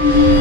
Mm-hmm.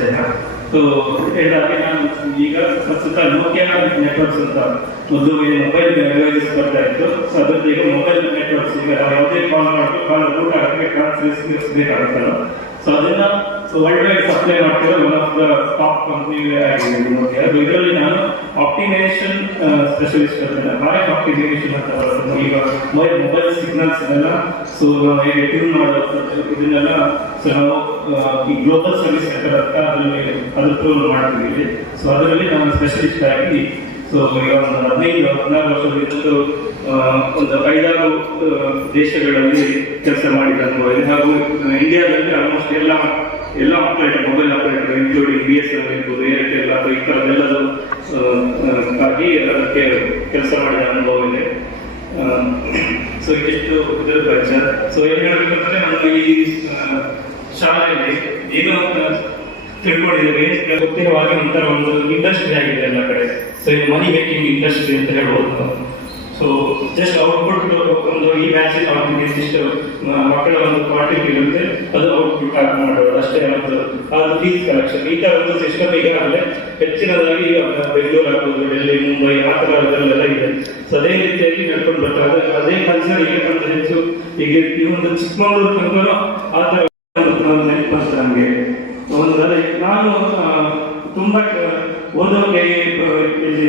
ಸ್ವಂತ ಪರಿಚಯ so ಹೇಳಾಗೆ ನಾನು ಈಗ ಪ್ರಸ್ತುತ ನೋಕಿಯಾ ನೆಟ್ವರ್ಕ್ಸ್ ಅಂತ ಮೊದಲು ಈ ಮೊಬೈಲ್ ವ್ಯವಹರಿಸಿ ಬರ್ತಾ ಇತ್ತು ಸೊ ಅದ್ರದ್ದು ಈಗ ಮೊಬೈಲ್ ನೆಟ್ವರ್ಕ್ಸ್ ಈಗ ನಾವು ಯಾವುದೇ ಕಾಲ್ ಮಾಡಿದ್ರು ಕಾಲ್ ರೂಟ್ ಆಗಕ್ಕೆ ಟ್ರಾನ್ಸ್ಲೇಷನ್ ಸೊ ಅದನ್ನ ವರ್ಲ್ಡ್ ವೈಡ್ ಸಪ್ಲೈ ಮಾಡ್ತಿರೋ one of the top company ಆಗಿದೆ ಇದರಲ್ಲಿ ನಾನು ಆಪ್ಟಿಮೈಸೇಷನ್ ಸ್ಪೆಷಲಿಸ್ಟ್ ಅಂತ ಹಾಯ್ ಆಪ್ಟಿಮೈಸೇಷನ್ ಅಂತ ಬರುತ್ತೆ ಈಗ ಮೊಬೈಲ್ ಸಿಗ್ನಲ್ಸ್ ಎಲ್ಲ ಸೊ ನಾವು ಹೇಗೆ ಟ್ಯೂನ್ ಮಾಡೋದು, ಇದನ್ನೆಲ್ಲ ಸೊ ನಾವು ಈ ಗ್ಲೋಬಲ್ ಸರ್ವಿಸ್ ಸೆಂಟರ್ ಅಂತ ಅದರಲ್ಲಿ, ಅದು ಥ್ರೂ ಮಾಡ್ತಿದ್ದೀವಿ ಸೊ ಅದರಲ್ಲಿ ನಾನು ಸ್ಪೆಷಲಿಸ್ಟ್ ಆಗಿ ಸೊ ಈಗ ಒಂದು ಹದಿನೈದು, ಹದಿನಾರು ವರ್ಷದಿಂದ ಒಂದು ಐದಾರು ದೇಶಗಳಲ್ಲಿ ಕೆಲಸ ಮಾಡಿದ ಅನುಭವ ಇದೆ. ಹಾಗೂ ಇಂಡಿಯಾದಲ್ಲಿ ಆಲ್ಮೋಸ್ಟ್ ಎಲ್ಲ ಎಲ್ಲ operator mobile operator including B S L ಇರ್ಬೋದು ಏರ್ಟೆಲ್ ಅಥವಾ ಈ ಥರದ್ದೆಲ್ಲದು ಆ, ಆ, ಆಗಿ ಅದಕ್ಕೆ ಕೆಲಸ ಮಾಡಿದ ಅನುಭವ ಇದೆ. ಸೊ ಇದಿಷ್ಟು ಇದರ ಪರಿಚಯ. ಸೊ ಏನು ಹೇಳಬೇಕಂದ್ರೆ ನಮ್ಮ ಈ ಶಾಲೆಯಲ್ಲಿ ಏನು ತಿಳ್ಕೊಂಡಿದ್ದೇವೆ. ಗೊತ್ತಿರುವ ಹಾಗೆ ಒಂಥರ ಒಂದು ಇಂಡಸ್ಟ್ರಿ ಆಗಿದೆ ಎಲ್ಲ ಕಡೆ. ಸೊ ಇದು ಮನಿ ಮೇಕಿಂಗ್ ಇಂಡಸ್ಟ್ರಿ ಅಂತ ಹೇಳ್ಬೋದು ಸೊ ಜಸ್ಟ್ ಔಟ್ಪುಟ್ ಒಂದು ಈ ಮ್ಯಾಚ್ ಇಷ್ಟು ಮಕ್ಕಳ ಒಂದು ಕ್ವಾಂಟಿಟಿ ಇರುತ್ತೆ ಅದು ಔಟ್ಪುಟ್ ಆಗಿ ಮಾಡೋದು ಅಷ್ಟೇ ಒಂದು ಅದು ಫೀಸ್ ಕಲೆಕ್ಷನ್ ಈ ಥರ ಒಂದು ಸಿಸ್ಟಮ್ ಈಗಾಗಲೇ ಹೆಚ್ಚಿನದಾಗಿ ಬೆಂಗಳೂರು ಆಗ್ಬೋದು, ಡೆಲ್ಲಿ, ಮುಂಬೈ, ಆ ಥರದಲ್ಲೆಲ್ಲ ಇದೆ. ಸೊ ಅದೇ ರೀತಿಯಾಗಿ ನಡ್ಕೊಂಡು ಬರ್ತಾರೆ ಅದೇ- ಅದೇ ಕಲ್ಚರ್ ಈಗ ಹೆಚ್ಚು. ಈಗ ಈ ಒಂದು ಚಿಕ್ಕಮಗಳೂರು ತನಕ ಆ ಥರ ನೆನಪು ನಮಗೆ. ಒಂದು ನಾನು ತುಂಬ ಓದೋಕೆ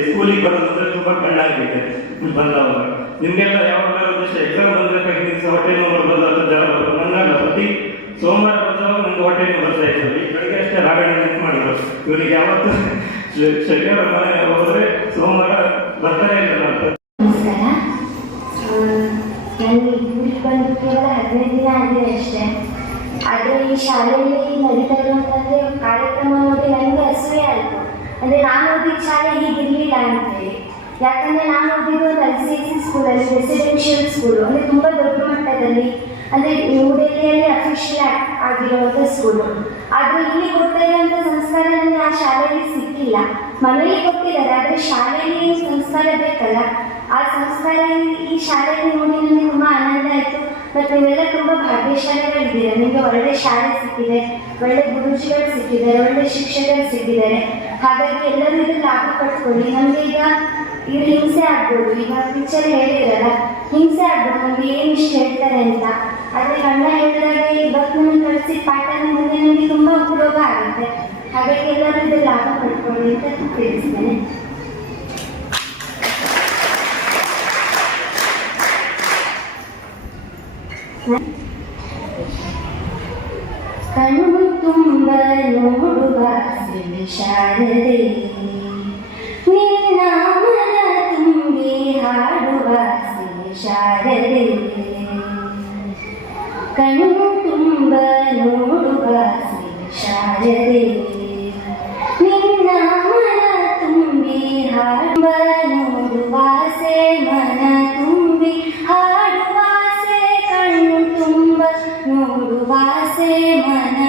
ಸ್ಕೂಲಿಗೆ ಬರೋದಂದ್ರೆ ತುಂಬಾ ಕಣ್ಣಾಗಿದೆ ಬಂದವಾಗ. ನಿಮ್ಗೆಲ್ಲ ಯಾವಾಗ ಒಂದಿಷ್ಟು ಎಕ್ಸಾಮ್ ಬಂದ್ರೆ ದಿವಸ ಹೊಟ್ಟೆ ನೋವು ಬರ್ಬೋದು ಜನ ಬರ್ಬೋದು ನಂಗಲ್ಲ ಪ್ರತಿ ಸೋಮವಾರ ಬಂದಾಗ ನಂಗೆ ಹೊಟ್ಟೆ ನೋವು ಬರ್ತಾ ಇತ್ತು ಈ ಬೆಳಿಗ್ಗೆ ಅಷ್ಟೇ ರಾಗಣ್ಣ ನೆನಪು ಮಾಡಿದ್ರು. ಇವರಿಗೆ ಯಾವತ್ತು ಶನಿವಾರ ಮನೆ ಹೋದ್ರೆ ಸೋಮವಾರ ಬರ್ತಾನೆ ಇಲ್ಲ ಅಂತ. ಹದಿನೈದು ದಿನ ಆಗಿದೆ ಅಷ್ಟೇ. ಆದರೆ ಈ ಶಾಲೆಯಲ್ಲಿ ನಡೀತಾ ಇರುವಂತಹ ಕಾರ್ಯಕ್ರಮ ನೋಡಿ ನನಗೆ ಅಸೂಯೆ ಆಯಿತು ಅಂದರೆ ನಾನು ಓದಿದ ಶಾಲೆ ಹೀಗಿರಲಿಲ್ಲ ಅಂತೇಳಿ. ಯಾಕಂದರೆ ನಾನು ಓದಿದ್ದು ಒಂದು ಎಲ್ ಸಿ ಸಿ ಸ್ಕೂಲಲ್ಲಿ ರೆಸಿಡೆನ್ಷಿಯಲ್ ಸ್ಕೂಲು ಅಂದರೆ ತುಂಬ ದೊಡ್ಡ ಮಟ್ಟದಲ್ಲಿ, ಅಂದರೆ ನ್ಯೂ ಡೆಲ್ಲಿಯಲ್ಲಿ ಅಫಿಷಿಯಲ್ ಆಗಿರುವಂಥ ಸ್ಕೂಲು ಆದರೆ ಇಲ್ಲಿ ಕೊಡ್ತಾ ಇರುವಂಥ ಸಂಸ್ಕಾರ ನನಗೆ ಆ ಶಾಲೆಯಲ್ಲಿ ಸಿಕ್ಕಿಲ್ಲ. ಮನೆಯಲ್ಲಿ ಕೊಟ್ಟಿದ್ದಾರೆ ಆದರೆ ಶಾಲೆಯಲ್ಲಿ ಸಂಸ್ಕಾರ ಬೇಕಲ್ಲ. ಆ ಸಂಸ್ಕಾರ ಈ ಶಾಲೆಯಲ್ಲಿ ನೋಡಿ ನನಗೆ ತುಂಬ ಆನಂದ ಆಯಿತು. ಮತ್ತು ನೀವೆಲ್ಲ ತುಂಬ ಭಾಗ್ಯಶಾಲಿಗಳಿದ್ದೀರಾ ನಿಮಗೆ ಒಳ್ಳೆ ಶಾಲೆ ಸಿಕ್ಕಿದೆ, ಒಳ್ಳೆ ಗುರುಜಿಗಳು ಸಿಕ್ಕಿದ್ದಾರೆ, ಒಳ್ಳೆ ಶಿಕ್ಷಕರು ಸಿಕ್ಕಿದ್ದಾರೆ. ಹಾಗಾಗಿ ಎಲ್ಲರೂ ಇದನ್ನ ಲಾಭ ಪಡ್ಕೊಳ್ಳಿ. ನಮಗೆ ಈಗ ಹಿಂಸೆ ಆಗ್ಬೋದು. ಈಗ ಪಿಕ್ಚರ್ ಹೇಳಿದ್ರಲ್ಲ, ಹಿಂಸೆ ಆಗ್ಬೋದು. ನಮಗೆ ಏನು ಇಷ್ಟ ಹೇಳ್ತಾರೆ ಅಂತ. ಆದರೆ ಅಣ್ಣ ಹೇಳಿದಾಗ ಇವತ್ತು ನಮಗೆ ಕಳಿಸಿದ ಪಾಠ ಮುಂದೆ ನಮಗೆ ತುಂಬ ಉಪಯೋಗ ಆಗುತ್ತೆ. ಹಾಗಾಗಿ ಎಲ್ಲರೂ ಇದನ್ನ ಲಾಭ ಪಡ್ಕೊಳ್ಳಿ ಅಂತ ತಿಳಿಸ್ತೇನೆ. ಕಣ್ಣು ತುಂಬ ನೋಡುವ ಸಿರಿ ಶಾರದೆ ನಿನ್ನ ಮನ ತುಂಬಿ ಹಾಡುವ ಸಿರಿ ಶಾರದೆ ಕಣ್ಣು ನೋಡುವಾಸೆ ಮನ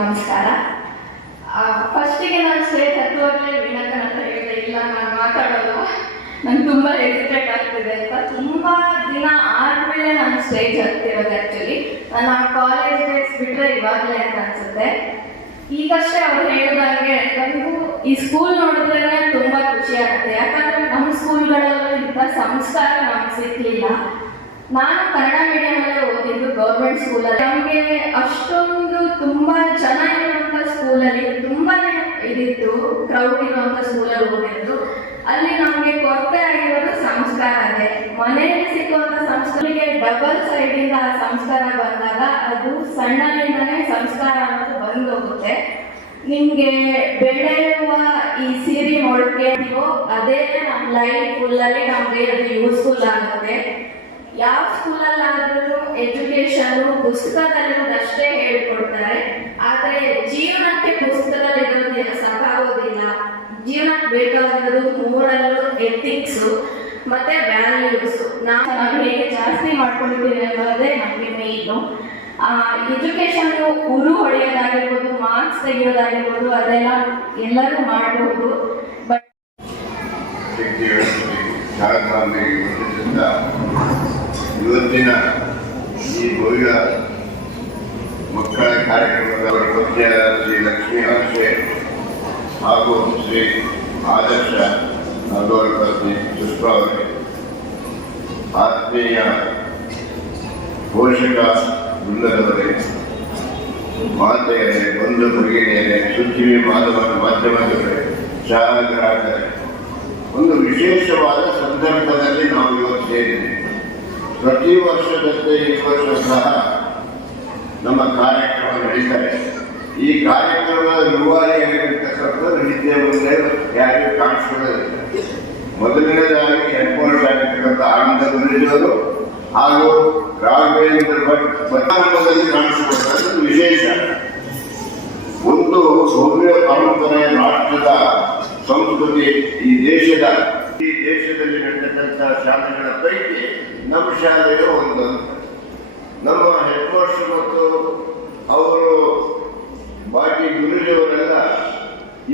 ನಮಸ್ಕಾರ. ಫಸ್ಟಿಗೆ ನಾನು ಸ್ಟೇಜ್ ಹತ್ತುವಾಗಲೇ ವೀಣಕ್ಕನ ಅಂತ ಹೇಳಿದೆ. ಇಲ್ಲ, ನಾನು ಮಾತಾಡೋದು. ನಂಗೆ ತುಂಬ ಹೆಸಿಟೇಟ್ ಆಗ್ತಿದೆ ಅಂತ. ತುಂಬ ದಿನ ಆದಮೇಲೆ ನಾನು ಸ್ಟೇಜ್ ಹತ್ತಿರೋದು ಆ್ಯಕ್ಚುಲಿ ನಾನು ಕಾಲೇಜ್ ಡೇಸ್ ಬಿಟ್ಟರೆ ಇವಾಗಲೇ ಅಂತ ಅನ್ಸುತ್ತೆ. ಈಗಷ್ಟೇ ಅವ್ರು ಹೇಳಿದಂಗೆ ನಮಗೂ ಈ ಸ್ಕೂಲ್ ನೋಡಿದ್ರೆ ತುಂಬಾ ಖುಷಿ ಆಗುತ್ತೆ. ಯಾಕಂದ್ರೆ ನಮ್ಮ ಸ್ಕೂಲ್ಗಳಲ್ಲೂ ಇಂಥ ಸಂಸ್ಕಾರ ನಮ್ಗೆ ಸಿಕ್ಕಿಲ್ಲ ನಾನು ಕನ್ನಡ ಮೀಡಿಯಮಲ್ಲೇ ಓದಿದ್ದು ಗೌರ್ಮೆಂಟ್ ಸ್ಕೂಲಲ್ಲಿ ನಮಗೆ ಅಷ್ಟೊಂದು ತುಂಬ ಚೆನ್ನಾಗಿರುವಂಥ ಸ್ಕೂಲಲ್ಲಿ ತುಂಬಾ ಇದಿತ್ತು ಕ್ರೌಡ್ ಇರುವಂಥ ಸ್ಕೂಲಲ್ಲಿ ಓದಿದ್ದು. ಅಲ್ಲಿ ನಮಗೆ ಕೊರತೆ ಆಗಿರೋದು ಇದೆ ಮನೆಯಲ್ಲಿ ಸಿಕ್ಕುವಂಥ ಸಂಸ್ಕೃತಿಗೆ ಡಬಲ್ ಸೈಡ್ ಆ ಸಂಸ್ಕಾರ ಬಂದಾಗ ಅದು ಸಣ್ಣಲಿಂದನೇ ಸಂಸ್ಕಾರ ಹೋಗುತ್ತೆ ನಿಮಗೆ ಬೆಳೆಯುವ ಈ ಸೀರೆ ಮೊಳಕೆ ಅದೇ ನಮ್ಮ ಲೈಫ್ ಫುಲ್ಲಲ್ಲಿ ನಮಗೆ ಅದು ಯೂಸ್ಫುಲ್ ಆಗುತ್ತೆ. ಯಾವ ಸ್ಕೂಲಲ್ಲಾದ್ರೂ ಎಜುಕೇಶನ್ ಪುಸ್ತಕದಲ್ಲಿರೋದಷ್ಟೇ ಹೇಳ್ಕೊಡ್ತಾರೆ. ಆದರೆ ಜೀವನಕ್ಕೆ ಪುಸ್ತಕದಲ್ಲಿರೋದಿಲ್ಲ ಸಾಕಾಗೋದಿಲ್ಲ ಜೀವನಕ್ಕೆ ಬೇಕಾಗಿರೋದು ಮೂರಲ್ಲೂ ಎಥಿಕ್ಸ್ ಮತ್ತೆ ವ್ಯಾಲ್ಯೂಸ್ ನಾವು ಹೇಗೆ ಜಾಸ್ತಿ ಮಾಡ್ಕೊಳ್ತೀವಿ ಅನ್ನೋದೇ ನಮಗೆ ಮೇಯ್ನು ಎಜುಕೇಶನ್ ಉರು ಹೊಡೆಯೋದಾಗಿರ್ಬೋದು ಮಾರ್ಕ್ಸ್ ತೆಗೆಯೋದಾಗಿರ್ಬೋದು, ಅದೆಲ್ಲ ಎಲ್ಲರೂ ಮಾಡಬಹುದು ಬಟ್ ಇವತ್ತಿನ ಈ ಭವ್ಯ ಮಕ್ಕಳ ಕಾರ್ಯಕ್ರಮದ ಶ್ರೀ ಲಕ್ಷ್ಮೀ ಆಶೆ ಹಾಗೂ ಶ್ರೀ ಆದರ್ಶ ನಲ್ವರ ಪತ್ನಿ ಪುಷ್ಪಾ ಅವರೇ. ಆತ್ಮೀಯ ಪೋಷಕ ವೃಂದದವರೇ ಮಾತೆಯರೇ ಒಂದು ಭಗಿನಿಯರೇ ಸುದ್ದಿವಿ ಮಾಧವ ಮಾಧ್ಯಮದವರೇ ಶಾಲಾ ಒಂದು ವಿಶೇಷವಾದ ಸಂದರ್ಭದಲ್ಲಿ ನಾವು ಇವತ್ತು ಸೇರಿದ್ದೇವೆ ಪ್ರತಿ ವರ್ಷದಂತೆ ಈ ವರ್ಷ ಸಹ ನಮ್ಮ ಕಾರ್ಯಕ್ರಮ ನಡೀತಾರೆ. ಈ ಕಾರ್ಯಕ್ರಮದ ರೂವಾರಿಯಾಗಿರ್ತಕ್ಕಂಥ ನಿತ್ಯ ಮುಂದೆ ಯಾರಿಗೂ ಕಾಣಿಸ್ಕೊಳ್ಳೋದಿಲ್ಲ. ಮೊದಲನೇದಾಗಿ ಹೆಡ್ಫೋನ್ಸ್ ಆಗಿರ್ತಕ್ಕಂಥ ಆನಂದ ಗುರುಜಿಯವರು ಹಾಗೂ ಬಟ್ಟದಲ್ಲಿ ಕಾಣಿಸಿಕೊಳ್ತಾರೆ ಅದು ವಿಶೇಷ. ಒಂದು ಸೌಮ್ಯ ಪರಂಪರೆ ರಾಷ್ಟ್ರದ ಸಂಸ್ಕೃತಿ ಈ ದೇಶದ, ಈ ದೇಶದಲ್ಲಿ ನಡೆದಂತ ಶಾಲೆಗಳ ಪೈಕಿ ನಮ್ಮ ಶಾಲೆಯು ಒಂದು ನಮ್ಮ ಹೆಡ್ ಮಾಸ್ಟರ್ ಮತ್ತು ಅವರು ಬಾಕಿ ಗುರುಜಿಯವರೆಲ್ಲ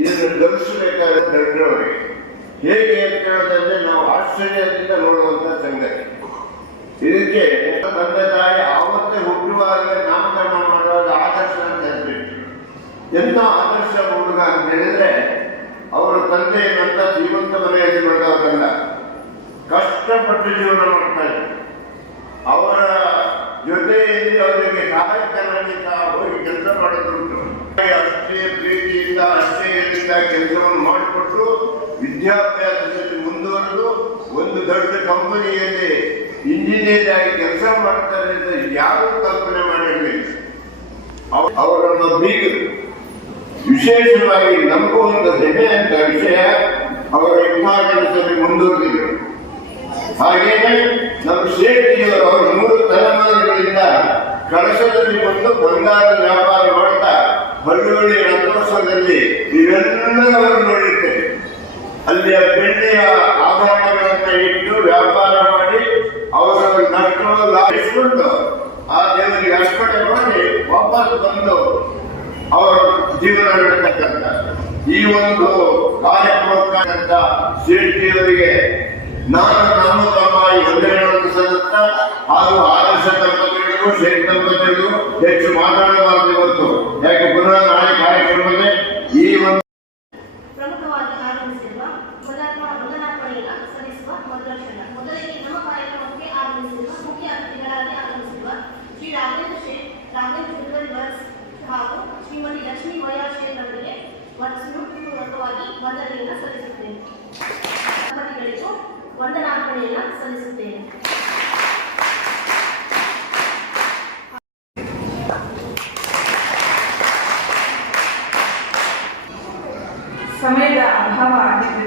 ಇದನ್ನು ಕಲಿಸಬೇಕಾದ ದೊಡ್ಡವರಿಗೆ ಹೇಗೆ ಅಂತ ಹೇಳೋದಂದ್ರೆ ನಾವು ಆಶ್ಚರ್ಯದಿಂದ ನೋಡುವಂತ ಸಂಗತಿ ಇದಕ್ಕೆ ತಂದೆ ತಾಯಿ ಆವತ್ತೇ ಹುಟ್ಟುವಾಗ ನಾಮಕರಣ ಮಾಡುವಾಗ ಆದರ್ಶ ಅಂತ ಹೆಸರಿಟ್ಟು ಎಂತ ಆದರ್ಶ ಹುಡುಗ ಅಂತ ಹೇಳಿದ್ರೆ ಅವರ ತಂದೆಯನ್ನಂತ ಜೀವಂತ ಮನೆಯಲ್ಲಿ ಬೆಳೆದವರಲ್ಲ ಕಷ್ಟಪಟ್ಟು ಜೀವನ ಮಾಡ್ತಾ ಇದ್ರು ಅವರ ಜೊತೆಯಲ್ಲಿ ಅವರಿಗೆ ಸಹಾಯಕರಾಗಿ ಸಹ ಹೋಗಿ ಕೆಲಸ ಮಾಡೋದುಂಟು ಅಷ್ಟೇ ಪ್ರೀತಿಯಿಂದ ಇದರಿಂದ ಕೆಲಸವನ್ನು ಮಾಡಿಕೊಟ್ಟು ವಿದ್ಯಾಭ್ಯಾಸದಲ್ಲಿ ಮುಂದುವರೆದು ಒಂದು ದೊಡ್ಡ ಕಂಪನಿಯಲ್ಲಿ ಇಂಜಿನಿಯರ್ ಆಗಿ ಕೆಲಸ ಮಾಡ್ತಾರೆ ಅಂತ ಯಾರು ಕಲ್ಪನೆ ಮಾಡಿರಲಿಲ್ಲ. ಅವ- ಅವರನ್ನು ಬೀಗರು. ವಿಶೇಷವಾಗಿ ನಂಬುವಂತ ಹೆಮ್ಮೆ ಅಂತ ವಿಷಯ, ಅವರ ವಿಭಾಗದಲ್ಲಿ ಮುಂದುವರೆದಿದ್ರು ಹಾಗೇನೆ ನಮ್ಮ ಶೇಠಿಯವರು ಅವರ ಮೂರು ತಲೆಮಾರುಗಳಿಂದ ಕಳಸದಲ್ಲಿ ಬಂದು ಬಂಗಾರ ವ್ಯಾಪಾರ ಮಾಡ್ತಾ ಹಳ್ಳುಳ್ಳಿ ರಥೋತ್ಸವದಲ್ಲಿ ನೀವೆಲ್ಲರೂ ನೋಡಿರ್ತೇವೆ ಅಲ್ಲಿಯ ಬೆಣ್ಣೆಯ ಆಭರಣಗಳನ್ನ ಇಟ್ಟು ವ್ಯಾಪಾರ ಮಾಡಿ ಅವರ ನಷ್ಟವನ್ನು ಲಾಭಿಸಿಕೊಂಡು ಆ ದೇವರಿಗೆ ಅರ್ಪಣೆ ಮಾಡಿ ವಾಪಸ್ ಬಂದು ಅವರ ಜೀವನ ನಡೆತಕ್ಕಂಥ ಈ ಒಂದು ಕಾರ್ಯಕ್ರಮಕ್ಕಂತ ಶೇಷ್ಠಿಯವರಿಗೆ ನಾನು ನಮ್ಮ ತಮ್ಮ ಯೋಜನೆಗಳನ್ನು ವಂದನೆಗಳನ್ನು ಹಾಗೂ ಆದರ್ಶ ದಂಪತಿಗಳು ಶೇಖ್ ದಂಪತಿಗಳು ಹೆಚ್ಚು ಮಾತಾಡಬಾರದು ಇವತ್ತು. ಯಾಕೆ ಪುನಃ ನಾಳೆ ಕಾರ್ಯಕ್ರಮದಲ್ಲಿ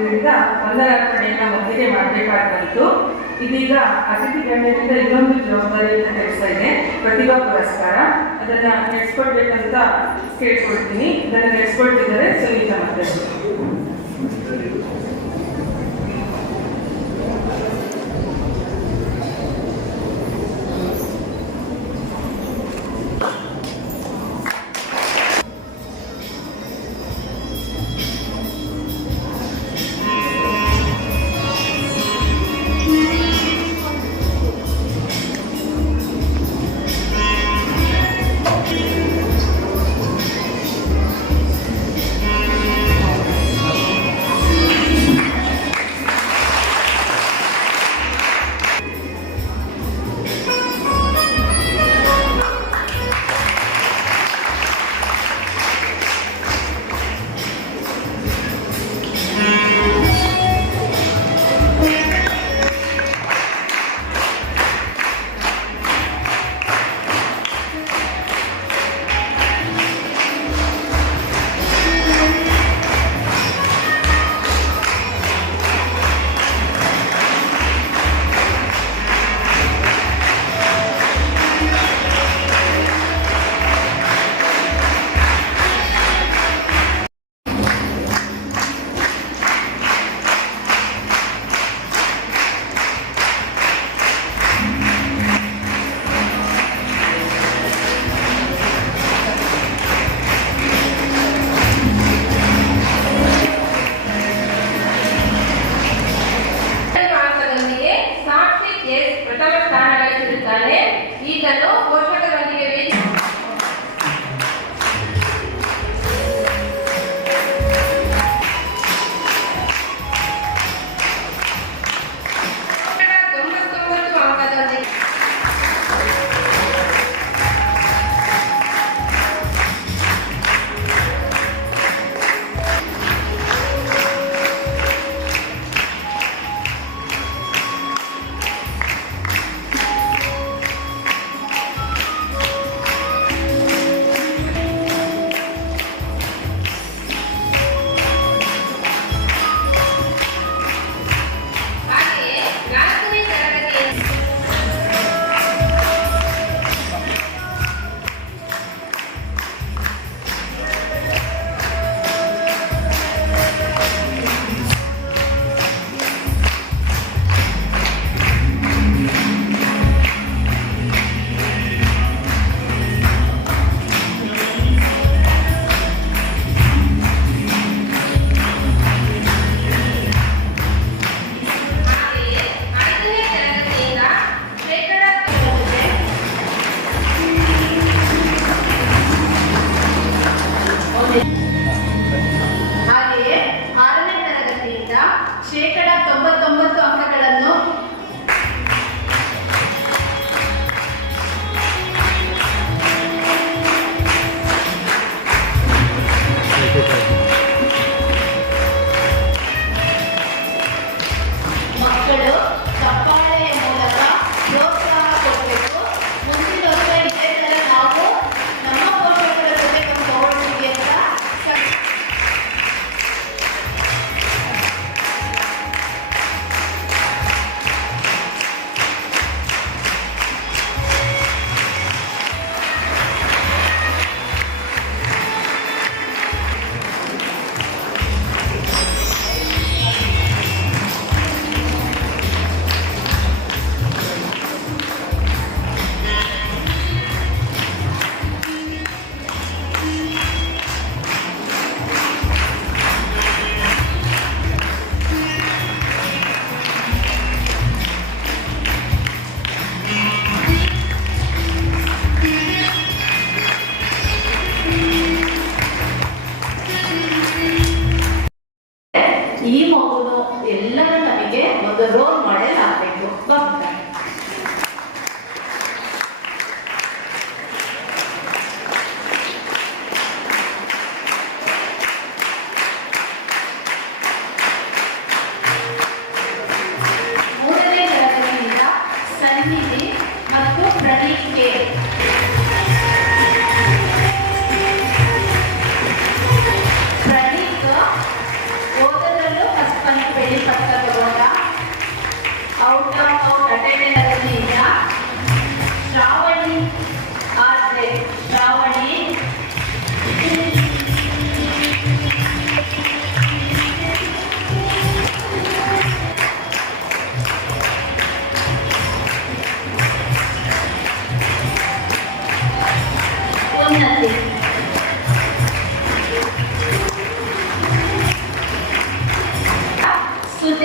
ಆಗಿದ್ದರಿಂದ ಒಂದರ ಮೊದಲಿಗೆ ಮಾಡಬೇಕಾಗಿ ಬಂತು ಇದೀಗ ಅತಿಥಿ ಗಣ್ಯರಿಂದ ಇನ್ನೊಂದು ಜವಾಬ್ದಾರಿಯನ್ನು ನಡೆಸ್ತಾ ಇದೆ. ಪ್ರತಿಭಾ ಪುರಸ್ಕಾರ. ಅದನ್ನ ನಡೆಸ್ಕೊಡ್ಬೇಕಂತ ಕೇಳ್ಕೊಳ್ತೀನಿ. ಅದನ್ನು ನಡೆಸ್ಕೊಳ್ತಿದ್ದಾರೆ ಸುನೀತಾ ಮತ್ತೆ.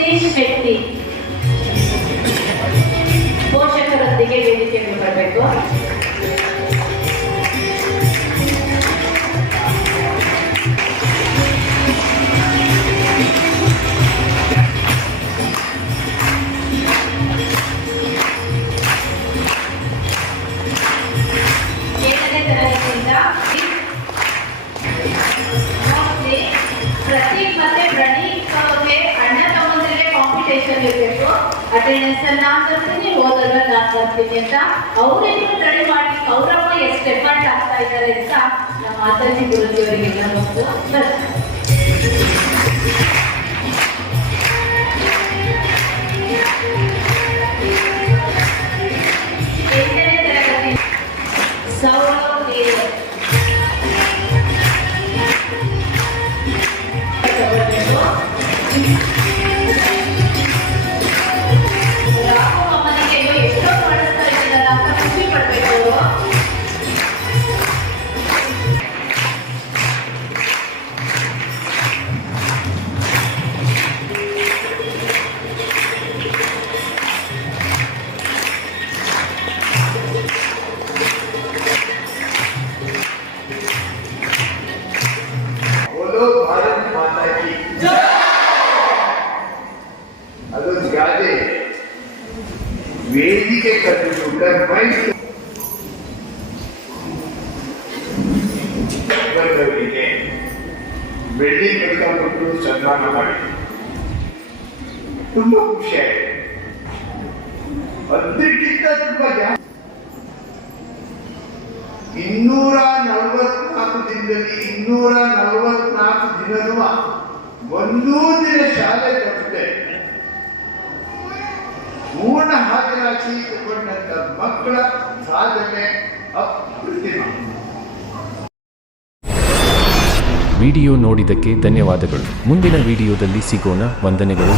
విశేష వ్యక్తి ವೇದಿಕೆ ಕಲ್ಪಿಸುವುದಕ್ಕೆ ಬಂದವರಿಗೆ ಬೆಳ್ಳಿ ಕೊಟ್ಟು ಸನ್ಮಾನ ಮಾಡಿ. ತುಂಬಾ ಖುಷಿ ಆಯ್ತು. ಅದಕ್ಕಿಂತ ತುಂಬಾ ಜಾಸ್ತಿ. ಇನ್ನೂರ ನಲವತ್ನಾಲ್ಕು ದಿನದಲ್ಲಿ, ಇನ್ನೂರ ನಲವತ್ನಾಲ್ಕು ದಿನದ ಒಂದೂ ದಿನ ಶಾಲೆ ತಪ್ಪದೆ ಪೂರ್ಣ ಹಾಜರಾಗಿ ಇಟ್ಟುಕೊಂಡಂತ ಮಕ್ಕಳ ಸಾಧನೆ ಅಪ್ರತಿಮ ವಿಡಿಯೋ ನೋಡಿದ್ದಕ್ಕೆ ಧನ್ಯವಾದಗಳು. ಮುಂದಿನ ವಿಡಿಯೋದಲ್ಲಿ ಸಿಗೋಣ. ವಂದನೆಗಳು.